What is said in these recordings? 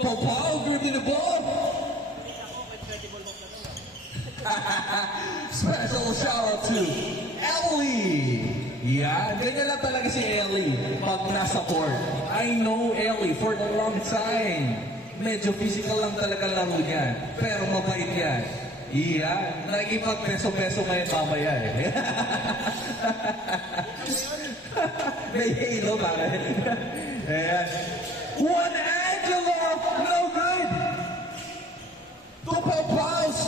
Popao, gripping the ball. Special shout out to Ellie. Yeah, ganyan lang talaga si Ellie pag nasa court. I know Ellie for the long time. Medyo physical lang talaga laro niyan. Pero mabait yan. Yeah, nakikipag-peso-peso ngayon mamaya eh. May halo ba? Ayan. Juan Angelo, no good. Two Popaos.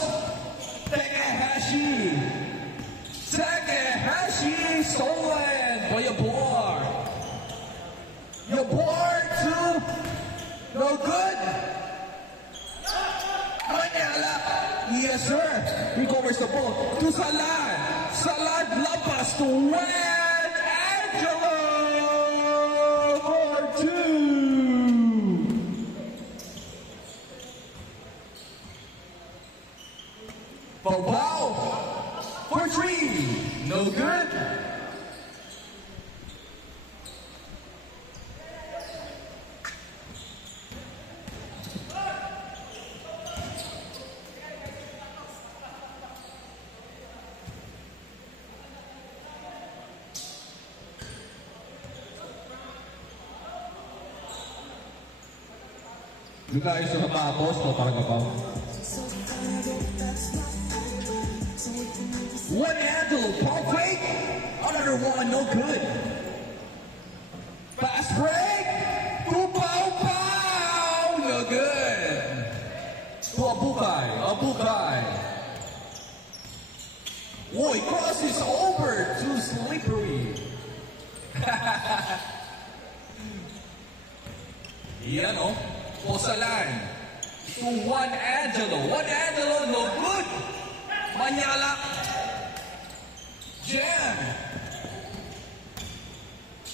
Takahashi stolen by Yabor. Yabor to no good. Manyala. Yes, sir. He covers the ball to Salad. Salad lapas to Juan Angelo for two. Popao for three. No good. Doon tayo sa matapos o parang kapaw? One handle, pump fake, another one, no good. Fast break, to Pow, no good. To Abukay. Boy, crosses over, too slippery. Yan o, Posalan. To Juan Angelo, no good. Manyala. Jam.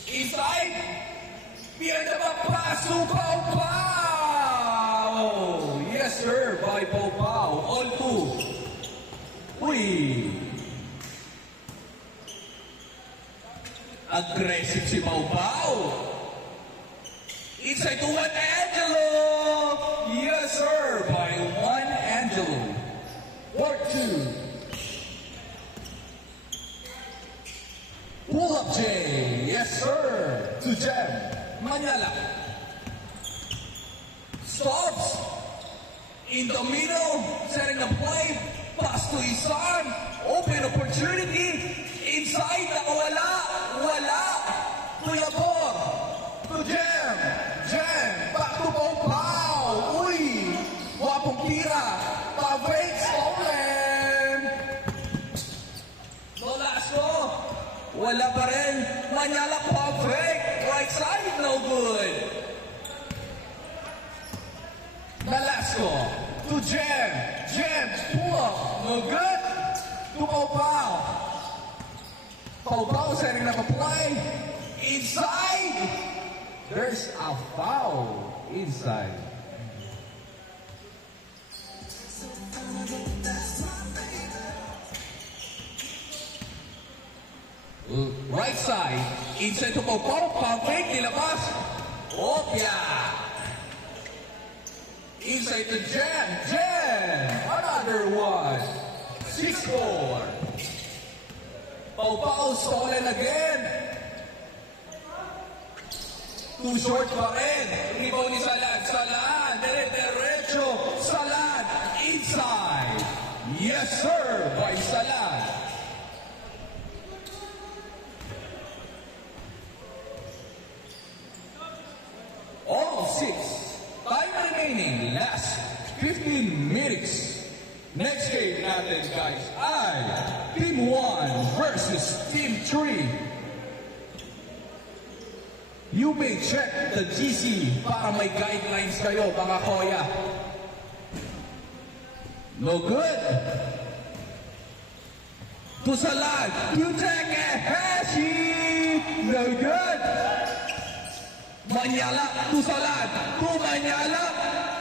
Inside. Pierda pa paso, Pau. Yes, sir, by Pau. On two. Uy. Aggressive si Pau. Inside to Juan Angelo. Yes, sir, by Juan Angelo. Court two. Pull up J. Yes, sir. To Jam. Manyala. Stops. In the middle. Setting the play. Pass to Isan. Open opportunity. Inside. Nakawala. Wala. To Yabor. To Jam. Back to Pau. Uy. Wapong tira. Pa-break. Stolen. Nolasco. Wala pa rin. Manyala pa-break. Right side. No good. Nolasco. To Jam. Pull up. No good. To Pau. Setting up a play. Inside. There's a foul inside. Right side. Inside to Pau. Pa-fake. Nilabas. Opya. Inside to Jam. Another one. 6-4. Pau stolen again. Too short pa rin. Rebound ni Salad. Derecho. Salad. Inside. Yes, sir. By Salad. All 6. Time remaining. Last 15 minutes. Next game natin, guys, ay Team 1 versus Team 3. You may check the GC para may guidelines kayo, mga koya. No good. To Salad. To Takahashi. No good. Manyala. To Salad. To Manyala.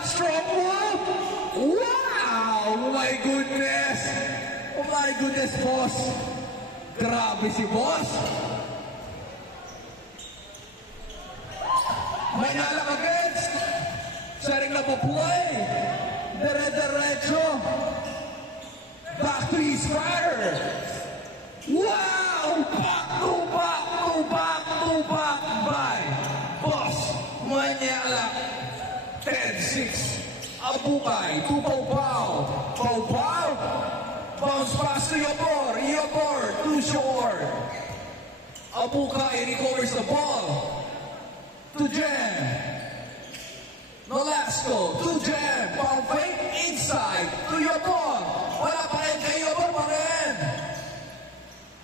Strong move. Wow! Oh my goodness. Oh my goodness, boss. Grabe si boss. Manyala against Setting up a play. Derecho. Back to his fighter. Wow! Back by Boss Manyala. 10-6. Abukay to Pau. Bounce pass to Yobor, too short. Abukay recovers the ball. To Jam. Nolasco, to Jam. Pound fake inside to Yobor. Wala pa rin kay Yobor pa rin.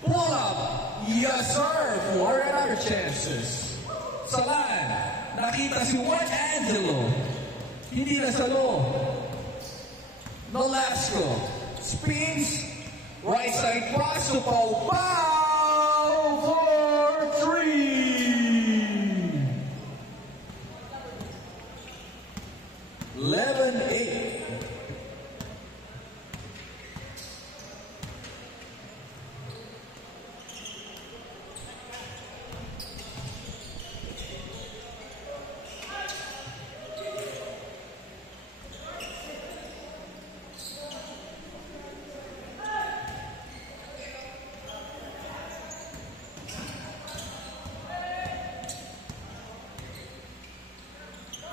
Pull up. Yes, sir. For another chances. Salan. Nakita si Juan Angelo. Hindi na salo. Nolasco. Spins. Right side pass to Pau for 3. 11-8.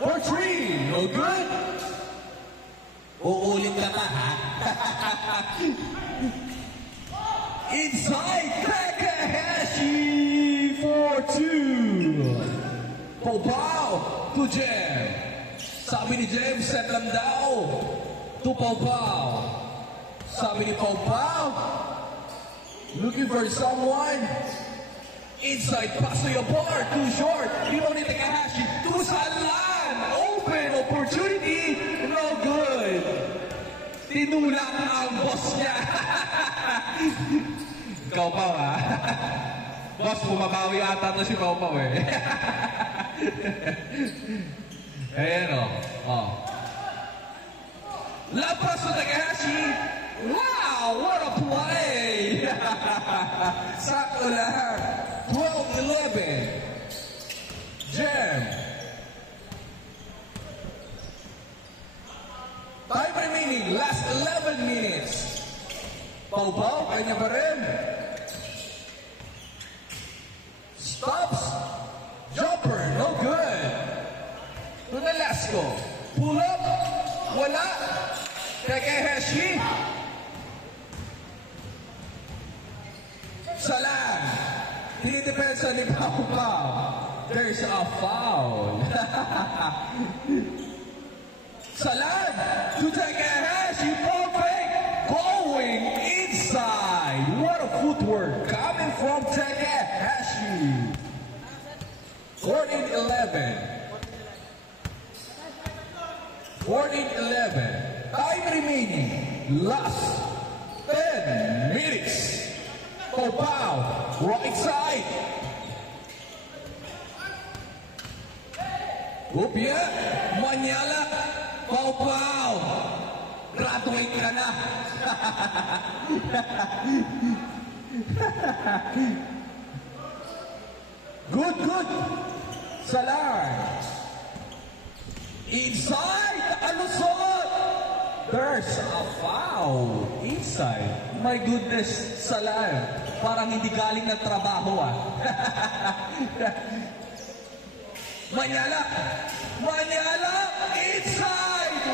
For 3, no good. Uulit ka pa, ha? Inside Takahashi for 2. Pau to Jem. Sabi ni Jem, set lang daw. To Pau. Sabi ni Pau, looking for someone. Inside pass to your bar, too short. Dito ni Takahashi, to Salan. Open opportunity, no good. Tinulak ang boss niya. Ikaw pa, ha? Boss, bumabawi ata to si Pau eh. Ayan, Lapas to Takahashi. Wow, what a play! Sakto lahat. 12-11. Jam. Time remaining, last 11 minutes. Pau, kanya pa rin. Stops. Jumper, no good. To Nolasco. Pull up. Wala. Takahashi. Salan. Tinidepensa ni Pau. There's a foul. Salan to Takahashi, perfect, going inside. What a footwork coming from Takahashi. 14-11. 14-11. Time remaining. Last 10 minutes. Pau, right side. Upya, Manyala. Pau, graduate ka na. Good. Salan. Inside, alusot. There's a foul. Inside. My goodness, Salan. Parang hindi galing ng trabaho, Manyala, inside!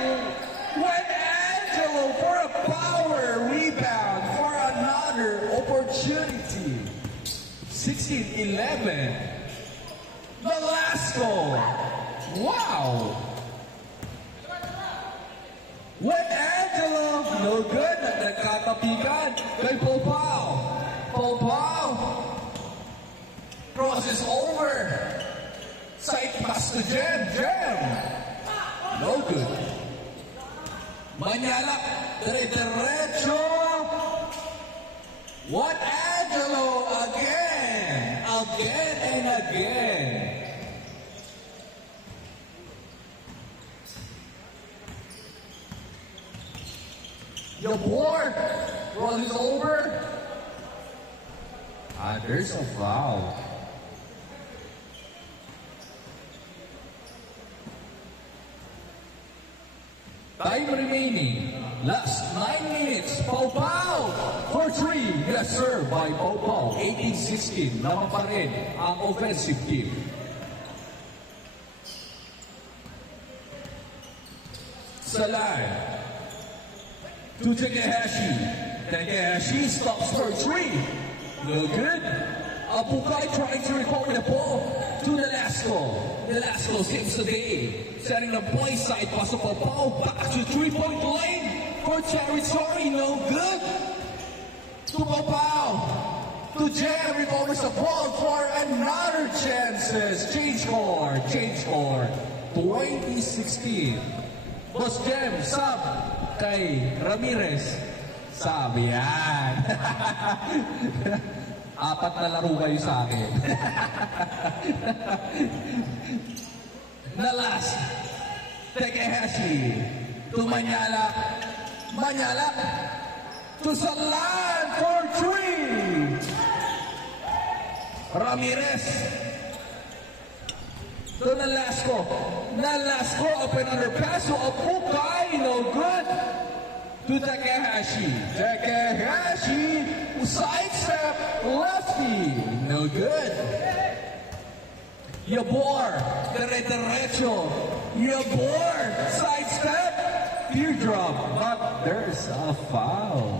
Juan Angelo for a power rebound for another opportunity. 16-11. Nolasco. Wow! Juan Angelo, no good. Nagkatapikan kay Pau. Crosses over. Side pass to Jam. No good. Manyala, derecho. Juan Angelo again and again. Yobor crosses over. There's a foul. Time remaining. Last 9 minutes. Pau Pau for 3. Yes, sir, by Pau Pau. 18-16. Naman pa rin ang offensive team. Salai to Takehashi. Takehashi stops for 3. No good. Abukai trying to recover the ball to Velasco. Velasco saves the day. Setting the play side pass of Pau back to 3-point lane for territory. No good. To Pau. To Jam recovers the ball for another chances. Change score. 2016. Boss Jam, sub kay Ramirez. Sabi yan. 4 na laro kayo sa akin. Na last, Takehashi to Manyala. Manyala to Salan for 3. Ramirez to Nalasco. Nalasco up another pass to Abukai. No good. To Takehashi. Takehashi sidestep lefty. No good. Yabor. Derecho. Yabor. Sidestep. Teardrop. But there's a foul.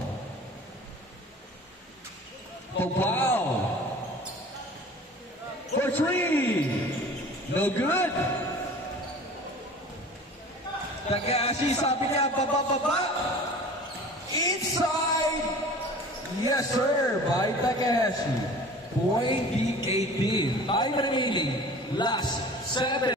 Popao. For 3. No good. Takehashi, sabi niya, baba. Inside. Yes, sir, by Takehashi. 2018. Time remaining. Last 7.